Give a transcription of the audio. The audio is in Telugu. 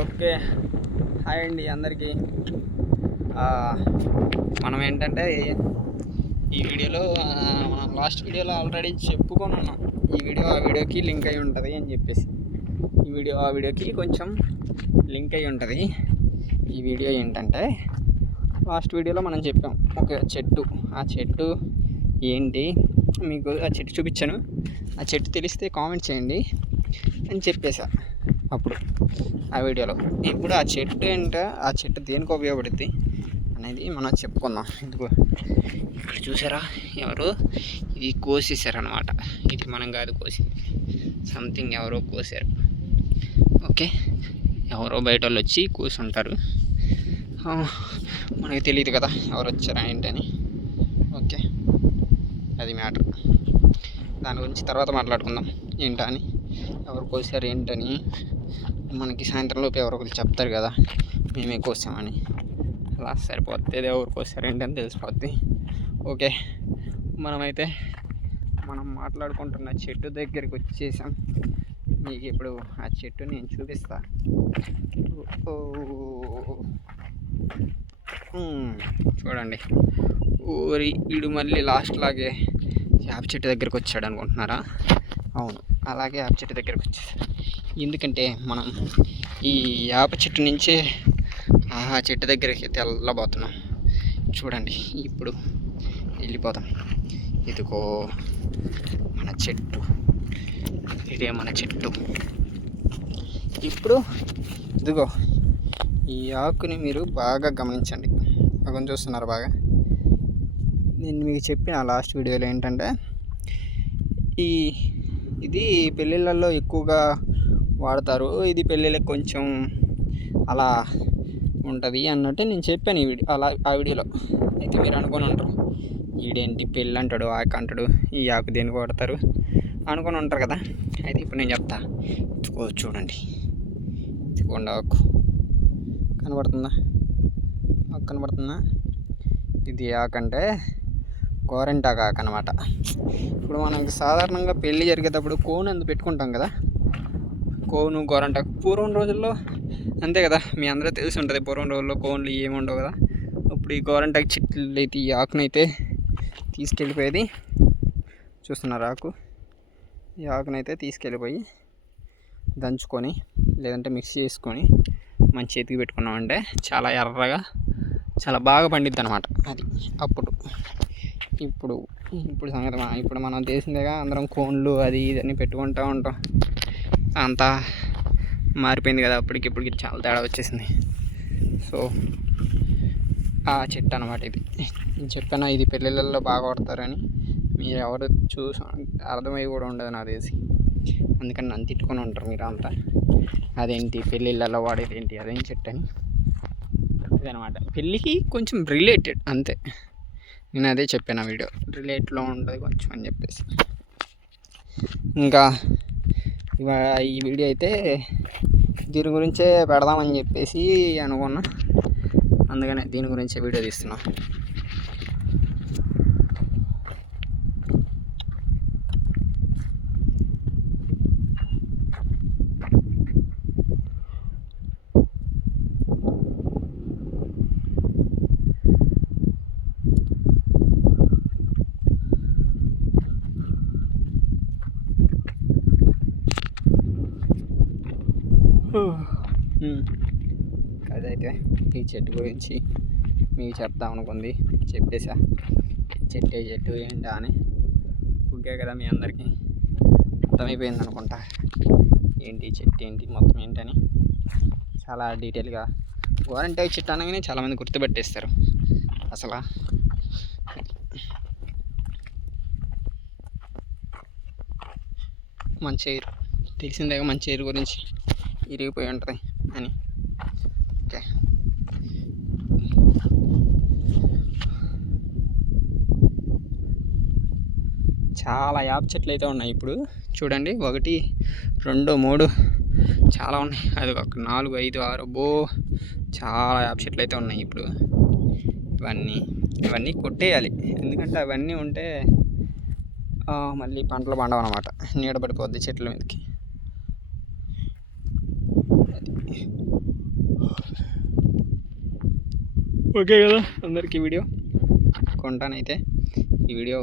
ఓకే, హాయ్ అండి అందరికీ. మనం ఏంటంటే ఈ వీడియోలో మనం లాస్ట్ వీడియోలో ఆల్రెడీ చెప్పుకొని ఉన్నాం. ఈ వీడియో ఆ వీడియోకి లింక్ అయి ఉంటుంది అని చెప్పేసి, ఈ వీడియో ఆ వీడియోకి కొంచెం లింక్ అయి ఉంటుంది. ఈ వీడియో ఏంటంటే లాస్ట్ వీడియోలో మనం చెప్పాం ఒక చెట్టు, ఆ చెట్టు ఏంటి మీకు ఆ చెట్టు చూపించాను. ఆ చెట్టు తెలిస్తే కామెంట్ చేయండి అని చెప్పేసా అప్పుడు ఆ వీడియోలో. ఇప్పుడు ఆ చెట్టు ఏంటో, ఆ చెట్టు దేనికి ఉపయోగపడుద్ది అనేది మనం చెప్పుకుందాం. ఇదిగో ఇక్కడ చూసారా, ఎవరు ఇది కోసేసారనమాట. ఇది మనం కాదు కోసింది, సంథింగ్ ఎవరో కోసారు. ఓకే, ఎవరో బయట వాళ్ళు వచ్చి కూర్చుంటారు, మనకి తెలియదు కదా ఎవరు వచ్చారా ఏంటని. ఓకే, అది మ్యాటర్. దాని గురించి తర్వాత మాట్లాడుకుందాం ఏంటా అని, ఎవరు కోసారు ఏంటని. మనకి సాయంత్రంలోపు ఎవరో ఒకరు చెప్తారు కదా మేమే కోసామని, అలా సరిపోద్ది. ఎవరు కోసారు ఏంటని తెలిసిపోద్ది. ఓకే, మనమైతే మనం మాట్లాడుకుంటున్న చెట్టు దగ్గరికి వచ్చేసాం. మీకు ఇప్పుడు ఆ చెట్టు నేను చూపిస్తా. చూడండి, ఊరి ఇడు మళ్ళీ లాస్ట్ లాగే యాప చెట్టు దగ్గరికి వచ్చాడు అనుకుంటున్నారా? అవును, అలాగే యాప చెట్టు దగ్గరికి వచ్చేసాడు. ఎందుకంటే మనం ఈ యాప చెట్టు నుంచే ఆ చెట్టు దగ్గరికి వెళ్ళబోతున్నాం. చూడండి, ఇప్పుడు వెళ్ళిపోతాం. ఇదిగో మన చెట్టు, ఇదే మన చెట్టు. ఇప్పుడు ఇదిగో ఈ ఆకుని మీరు బాగా గమనించండి. కొంచెం చూస్తున్నారు బాగా. నేను మీకు చెప్పిన లాస్ట్ వీడియోలో ఏంటంటే ఇది పెళ్ళిళ్ళల్లో ఎక్కువగా వాడతారు. ఇది పెళ్ళిళ్ళకి కొంచెం అలా ఉంటుంది అన్నట్టు నేను చెప్పాను ఆ వీడియోలో. అయితే మీరు అనుకొని ఉంటారు, ఈడేంటి పెళ్ళి అంటాడు, ఆకు అంటాడు, ఈ ఆకు దేనికి వాడతారు అనుకొని ఉంటారు కదా. అయితే ఇప్పుడు నేను చెప్తా. చూడండి, ఇదిగోండి ఆకు కనబడుతుందా? ఆకు కనబడుతుందా? ఇది ఆకు అంటే గోరింటాకు ఆకు అనమాట. ఇప్పుడు మనకి సాధారణంగా పెళ్ళి జరిగేటప్పుడు కోను అందు పెట్టుకుంటాం కదా, కోను గోరింటాకు. పూర్వం రోజుల్లో అంతే కదా, మీ అందరూ తెలిసి ఉంటుంది. పూర్వం రోజుల్లో కోన్లు ఏమి ఉండవు కదా. అప్పుడు ఈ గోరింటాకు చెట్లు అయితే ఈ ఆకునైతే తీసుకెళ్ళిపోయేది. చూస్తున్నారు ఆకు, ఈ ఆకునైతే తీసుకెళ్ళిపోయి దంచుకొని లేదంటే మిక్స్ చేసుకొని మన చేతికి పెట్టుకున్నామంటే చాలా ఎర్రగా చాలా బాగా పండిద్ది అనమాట అది. అప్పుడు ఇప్పుడు సంగతి ఇప్పుడు మనం తెలిసిందేగా, అందరం కోన్లు అది ఇదని పెట్టుకుంటూ ఉంటాం. అంతా మారిపోయింది కదా, ఇప్పటికి చాలా తేడా వచ్చేసింది. సో ఆ చెట్టు అనమాట ఇది. నేను చెప్పాను ఇది పెళ్ళిళ్ళల్లో బాగా వాడతారని. మీరు ఎవరు అర్థమై కూడా ఉండదు నాకు తెలిసి. అందుకని నన్ను తిట్టుకొని ఉంటారు మీరు అంతా, అదేంటి పెళ్ళిళ్ళల్లో వాడేది ఏంటి, అదేం చెట్టు అని. ఇదనమాట పెళ్ళికి కొంచెం రిలేటెడ్ అంతే. నేను అదే చెప్పాను ఆ వీడియో, రిలేట్లో ఉంటుంది కొంచెం అని చెప్పేసి. ఇంకా ఈ వీడియో అయితే దీని గురించే పెడదామని చెప్పేసి అనుకున్నా, అందుకనే దీని గురించే వీడియో తీస్తున్నా. అదైతే ఈ చెట్టు గురించి మీకు చెప్తాం అనుకుంది, చెప్పేసా. చెట్టు ఏంటా అని. ఓకే కదా, మీ అందరికీ అర్థమైపోయింది అనుకుంటా ఏంటి చెట్టు ఏంటి మొత్తం ఏంటని. చాలా డీటెయిల్గా గోరింటాకు చెట్టు అనగానే చాలామంది గుర్తుపెట్టేస్తారు అసలు. మంచి ఎయిర్ తెలిసిందే, మంచి ఎయిర్ గురించి ఇరిగిపోయి ఉంటుంది అని. ఓకే, చాలా యాప చెట్లు అయితే ఉన్నాయి ఇప్పుడు. చూడండి, 1 2 3 చాలా ఉన్నాయి. అది ఒక 4 5 6 చాలా యాప చెట్లు అయితే ఉన్నాయి ఇప్పుడు. ఇవన్నీ కొట్టేయాలి, ఎందుకంటే అవన్నీ ఉంటే మళ్ళీ పంటలు పండవు అన్నమాట, నీడ పడిపోద్ది చెట్ల మీదకి. ఓకే కదా అందరికీ వీడియో కొంటానైతే ఈ వీడియో